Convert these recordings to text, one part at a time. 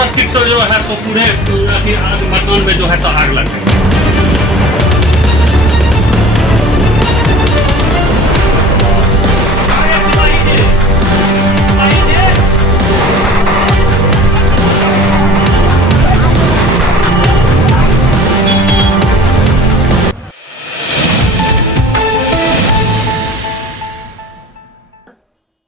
Circuit से जो है तो पूरे मकान में जो है सो आग लग गई।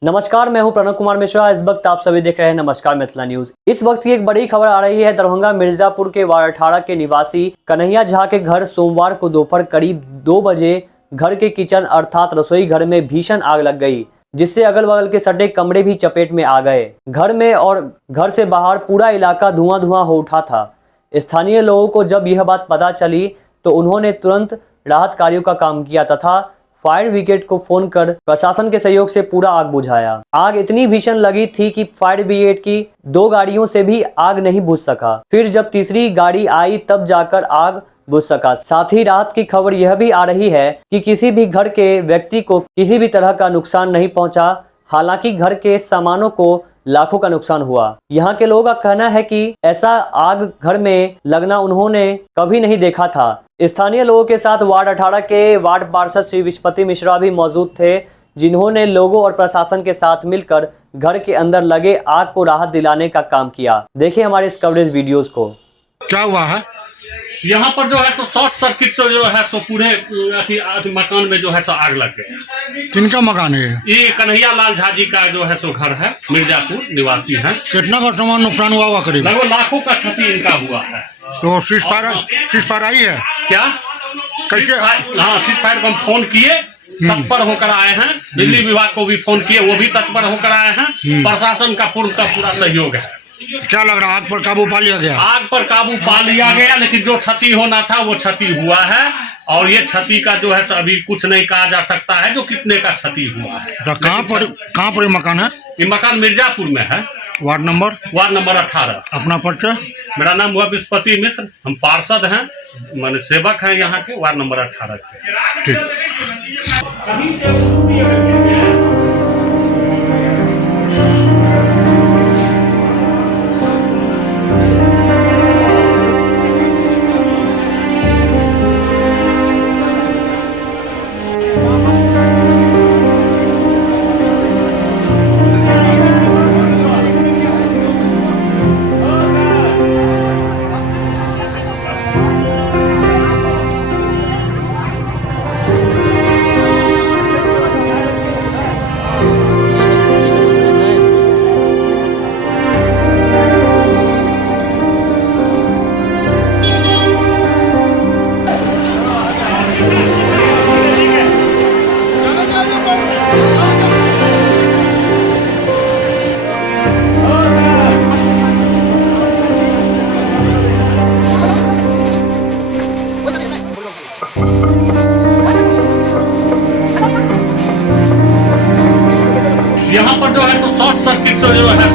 नमस्कार, मैं हूं प्रणव कुमार मिश्रा। इस वक्त आप सभी देख रहे हैं नमस्कार मिथिला न्यूज। इस वक्त की एक बड़ी खबर आ रही है। दरभंगा मिर्जापुर के वार्ड 18 के निवासी कन्हैया झा के घर सोमवार को दोपहर करीब 2 बजे घर के किचन अर्थात रसोई घर में भीषण आग लग गई, जिससे अगल बगल के सटे कमरे भी चपेट में आ गए। घर में और घर से बाहर पूरा इलाका धुआं धुआं हो उठा था। स्थानीय लोगों को जब यह बात पता चली तो उन्होंने तुरंत राहत कार्यों का काम किया तथा फायर ब्रिगेड को फोन कर प्रशासन के सहयोग से पूरा आग बुझाया। आग इतनी भीषण लगी थी कि फायर ब्रिगेड की 2 गाड़ियों से भी आग नहीं बुझ सका। फिर जब तीसरी गाड़ी आई तब जाकर आग बुझ सका। साथ ही रात की खबर यह भी आ रही है कि किसी भी घर के व्यक्ति को किसी भी तरह का नुकसान नहीं पहुंचा। हालांकि घर के सामानों को लाखों का नुकसान हुआ। यहाँ के लोगों का कहना है कि ऐसा आग घर में लगना उन्होंने कभी नहीं देखा था। स्थानीय लोगों के साथ वार्ड 18 के वार्ड पार्षद श्री विश्वपति मिश्रा भी मौजूद थे, जिन्होंने लोगों और प्रशासन के साथ मिलकर घर के अंदर लगे आग को राहत दिलाने का काम किया। देखिए हमारे इस कवरेज वीडियोस को। क्या हुआ है यहाँ पर जो है तो शॉर्ट सर्किट से जो है सो पूरे मकान में जो है सो आग लग गई। किनका मकान है ये कन्हैया लाल झा जी का जो है सो घर है, मिर्जापुर निवासी है। कितना का सामान नुकसान हुआ करीब? लगभग लाखों का क्षति इनका हुआ है। तो सीज आई है क्या? कैसे? हाँ, सीज फायर को हम फोन किए, तत्पर होकर आए हैं। बिजली विभाग को भी फोन किए, वो भी तत्पर होकर आए हैं। प्रशासन का पूरा सहयोग है। क्या लग रहा है आग पर काबू पा लिया गया? आग पर काबू पा लिया गया, लेकिन जो क्षति होना था वो क्षति हुआ है। और ये क्षति का जो है अभी कुछ नहीं कहा जा सकता है जो कितने का क्षति हुआ है। तो कहाँ पर ये मकान है? ये मकान मिर्जापुर में है। Ward number 18। अपना परिचय? मेरा नाम हुआ विश्वपति मिश्र। हम पार्षद हैं, माने सेवक हैं यहाँ के, वार्ड नंबर 18 के। ठीक। यहाँ पर जो है तो शॉर्ट सर्किट से जो है